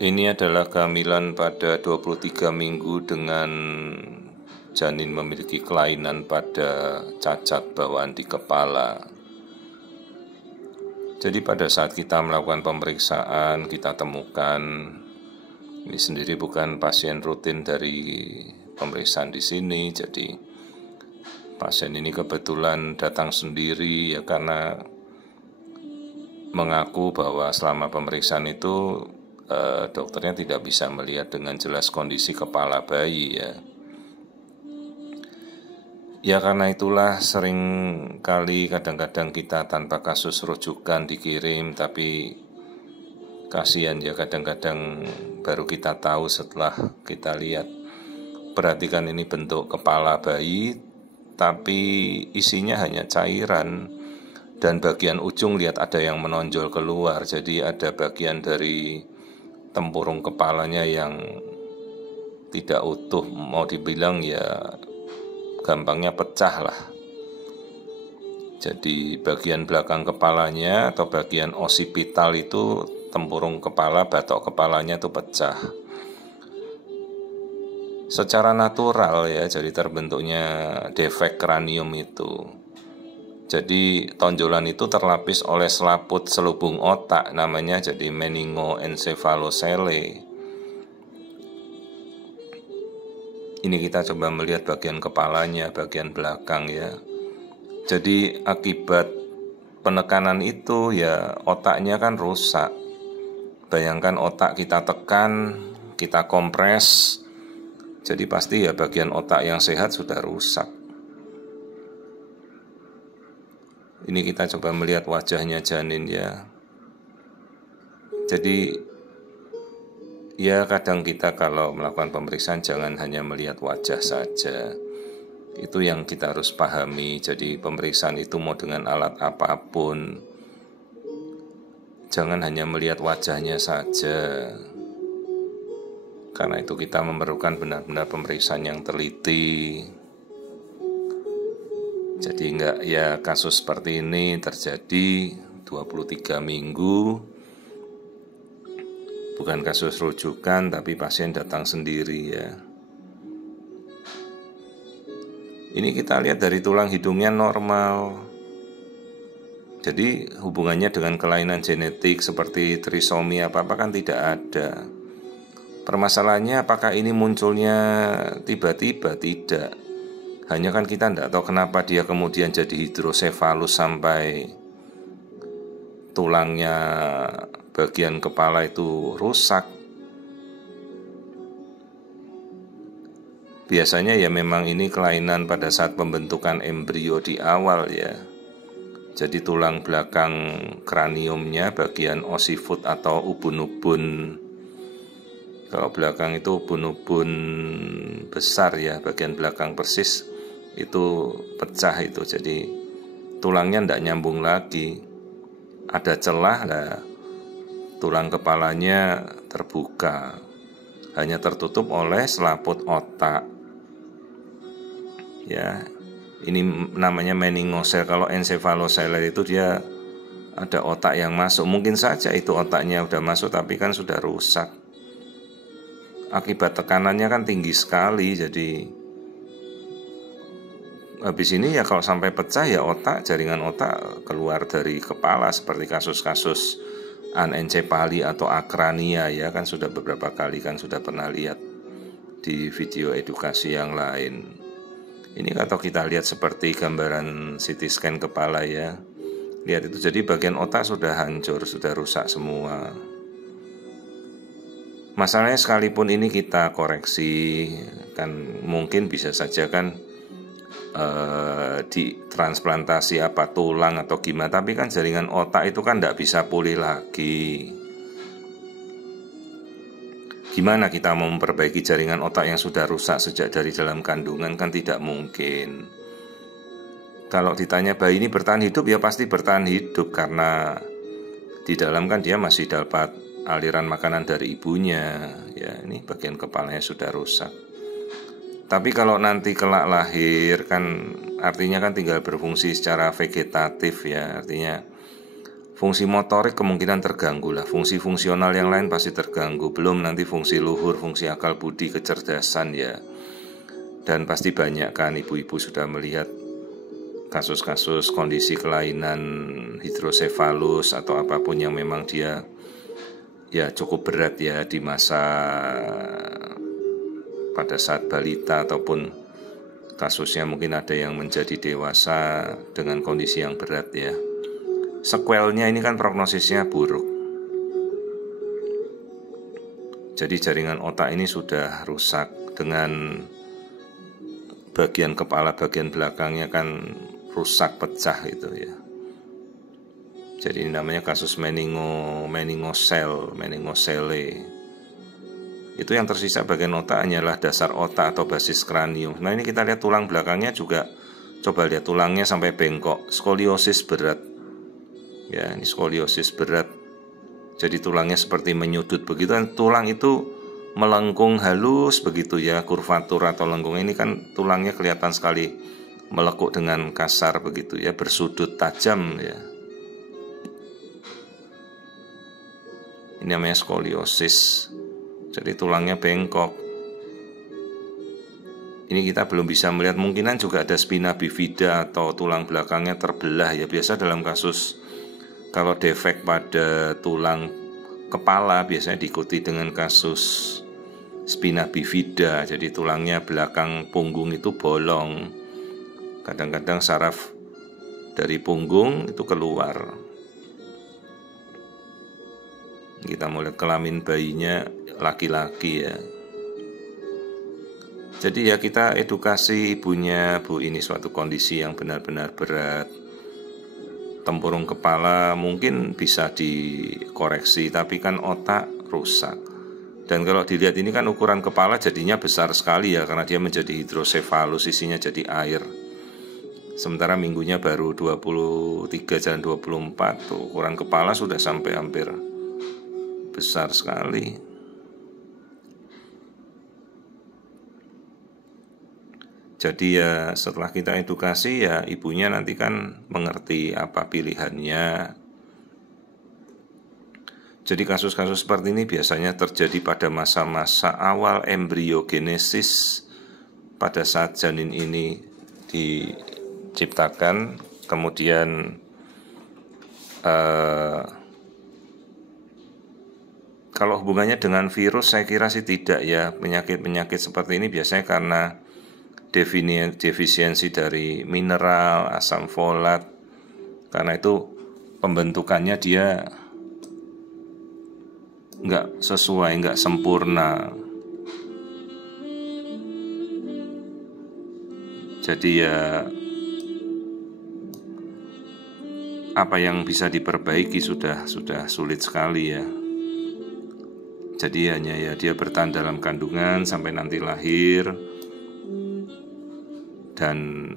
Ini adalah kehamilan pada 23 minggu dengan janin memiliki kelainan pada cacat bawaan di kepala. Jadi pada saat kita melakukan pemeriksaan, kita temukan, ini sendiri bukan pasien rutin dari pemeriksaan di sini, jadi pasien ini kebetulan datang sendiri ya karena mengaku bahwa selama pemeriksaan itu dokternya tidak bisa melihat dengan jelas kondisi kepala bayi ya. Ya karena itulah sering kali kadang-kadang kita tanpa kasus rujukan dikirim, tapi kasihan ya kadang-kadang baru kita tahu setelah kita lihat. Perhatikan ini bentuk kepala bayi, tapi isinya hanya cairan. Dan bagian ujung lihat ada yang menonjol keluar, jadi ada bagian dari tempurung kepalanya yang tidak utuh, mau dibilang ya gampangnya pecah lah. Jadi bagian belakang kepalanya atau bagian osipital itu tempurung kepala, batok kepalanya itu pecah. Secara natural ya, jadi terbentuknya defek kranium itu. Jadi tonjolan itu terlapis oleh selaput selubung otak, namanya jadi meningoencephalocele. Ini kita coba melihat bagian kepalanya, bagian belakang ya. Jadi akibat penekanan itu ya otaknya kan rusak. Bayangkan otak kita tekan, kita kompres, jadi pasti ya bagian otak yang sehat sudah rusak. Ini kita coba melihat wajahnya janin ya. Jadi ya kadang kita kalau melakukan pemeriksaan jangan hanya melihat wajah saja. Itu yang kita harus pahami. Jadi pemeriksaan itu mau dengan alat apapun, jangan hanya melihat wajahnya saja. Karena itu kita memerlukan benar-benar pemeriksaan yang teliti. Jadi enggak ya kasus seperti ini terjadi 23 minggu. Bukan kasus rujukan tapi pasien datang sendiri ya. Ini kita lihat dari tulang hidungnya normal. Jadi hubungannya dengan kelainan genetik seperti trisomi apa-apa kan tidak ada. Permasalahannya apakah ini munculnya tiba-tiba? Tidak. Hanya kan kita tidak tahu kenapa dia kemudian jadi hidrosefalus sampai tulangnya bagian kepala itu rusak. Biasanya ya memang ini kelainan pada saat pembentukan embrio di awal ya. Jadi tulang belakang kraniumnya bagian occiput atau ubun-ubun. Kalau belakang itu ubun-ubun besar ya, bagian belakang persis itu pecah itu. Jadi tulangnya tidak nyambung lagi. Ada celah lah, tulang kepalanya terbuka, hanya tertutup oleh selaput otak. Ya, ini namanya meningocele. Kalau encephalocele itu dia ada otak yang masuk. Mungkin saja itu otaknya udah masuk tapi kan sudah rusak. Akibat tekanannya kan tinggi sekali. Jadi habis ini ya kalau sampai pecah ya otak, jaringan otak keluar dari kepala seperti kasus-kasus anencefali atau akrania ya, kan sudah beberapa kali kan sudah pernah lihat di video edukasi yang lain. Ini atau kita lihat seperti gambaran CT scan kepala ya. Lihat itu, jadi bagian otak sudah hancur, sudah rusak semua. Masalahnya sekalipun ini kita koreksi, kan mungkin bisa saja kan di transplantasi apa tulang atau gimana, tapi kan jaringan otak itu kan tidak bisa pulih lagi. Gimana kita mau memperbaiki jaringan otak yang sudah rusak sejak dari dalam kandungan? Kan tidak mungkin. Kalau ditanya bayi ini bertahan hidup, ya pasti bertahan hidup karena di dalam kan dia masih dapat aliran makanan dari ibunya. Ya, ini bagian kepalanya sudah rusak. Tapi kalau nanti kelak lahir kan artinya kan tinggal berfungsi secara vegetatif ya. Artinya fungsi motorik kemungkinan terganggu lah, fungsi fungsional yang lain pasti terganggu, belum nanti fungsi luhur, fungsi akal budi, kecerdasan ya. Dan pasti banyak kan ibu-ibu sudah melihat kasus-kasus kondisi kelainan hidrosefalus atau apapun yang memang dia ya cukup berat ya di masa pada saat balita, ataupun kasusnya mungkin ada yang menjadi dewasa dengan kondisi yang berat ya. Sequelnya ini kan prognosisnya buruk. Jadi jaringan otak ini sudah rusak, dengan bagian kepala bagian belakangnya kan rusak, pecah itu ya. Jadi ini namanya kasus meningocele. Itu yang tersisa bagian otak hanyalah dasar otak atau basis kranium. Nah ini kita lihat tulang belakangnya juga, coba lihat tulangnya sampai bengkok, skoliosis berat. Ya, ini skoliosis berat. Jadi tulangnya seperti menyudut begitu kan, tulang itu melengkung halus begitu ya, kurvatur atau lengkung ini kan tulangnya kelihatan sekali melekuk dengan kasar begitu ya, bersudut tajam ya. Ini namanya skoliosis. Jadi tulangnya bengkok. Ini kita belum bisa melihat, mungkinan juga ada spina bifida atau tulang belakangnya terbelah ya. Biasa dalam kasus kalau defek pada tulang kepala biasanya diikuti dengan kasus spina bifida. Jadi tulangnya belakang punggung itu bolong. Kadang-kadang saraf dari punggung itu keluar. Kita mulai kelamin bayinya laki-laki ya. Jadi ya kita edukasi ibunya, Bu, ini suatu kondisi yang benar-benar berat. Tempurung kepala mungkin bisa dikoreksi, tapi kan otak rusak. Dan kalau dilihat ini kan ukuran kepala jadinya besar sekali ya, karena dia menjadi hidrosefalus, isinya jadi air. Sementara minggunya baru 23 dan 24 tuh, ukuran kepala sudah sampai hampir besar sekali. Jadi ya setelah kita edukasi ya ibunya nanti kan mengerti apa pilihannya. Jadi kasus-kasus seperti ini biasanya terjadi pada masa-masa awal embriogenesis, pada saat janin ini diciptakan. Kemudian kalau hubungannya dengan virus saya kira sih tidak ya. Penyakit-penyakit seperti ini biasanya karena defisiensi dari mineral, asam folat. Karena itu pembentukannya dia nggak sesuai, nggak sempurna. Jadi ya apa yang bisa diperbaiki sudah sulit sekali ya. Jadi hanya ya dia bertahan dalam kandungan sampai nanti lahir. Dan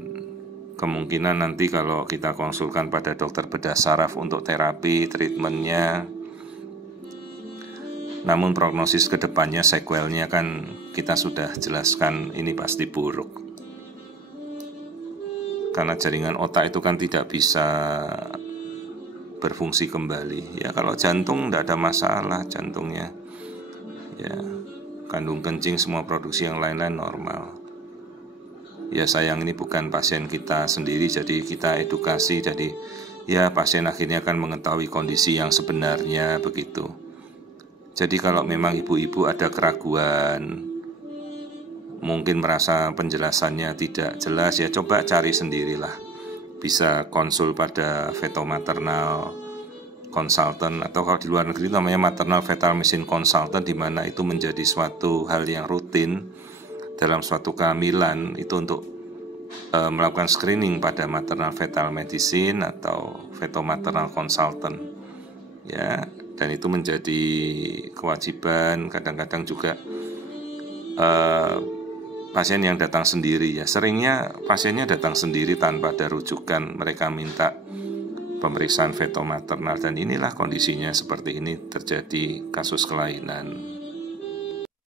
kemungkinan nanti kalau kita konsulkan pada dokter bedah saraf untuk terapi, treatmentnya. Namun prognosis kedepannya, sequelnya kan kita sudah jelaskan ini pasti buruk. Karena jaringan otak itu kan tidak bisa berfungsi kembali. Ya kalau jantung tidak ada masalah jantungnya. Ya kandung kencing, semua produksi yang lain-lain normal. Ya sayang ini bukan pasien kita sendiri, jadi kita edukasi, jadi ya pasien akhirnya akan mengetahui kondisi yang sebenarnya begitu. Jadi kalau memang ibu-ibu ada keraguan, mungkin merasa penjelasannya tidak jelas, ya coba cari sendirilah. Bisa konsul pada fetal-maternal consultant, atau kalau di luar negeri itu namanya maternal fetal medicine consultant, di mana itu menjadi suatu hal yang rutin dalam suatu kehamilan, itu untuk melakukan screening pada maternal fetal medicine atau fetal-maternal consultant ya. Dan itu menjadi kewajiban. Kadang-kadang juga pasien yang datang sendiri ya, seringnya pasiennya datang sendiri tanpa ada rujukan, mereka minta pemeriksaan fetal maternal, dan inilah kondisinya seperti ini, terjadi kasus kelainan.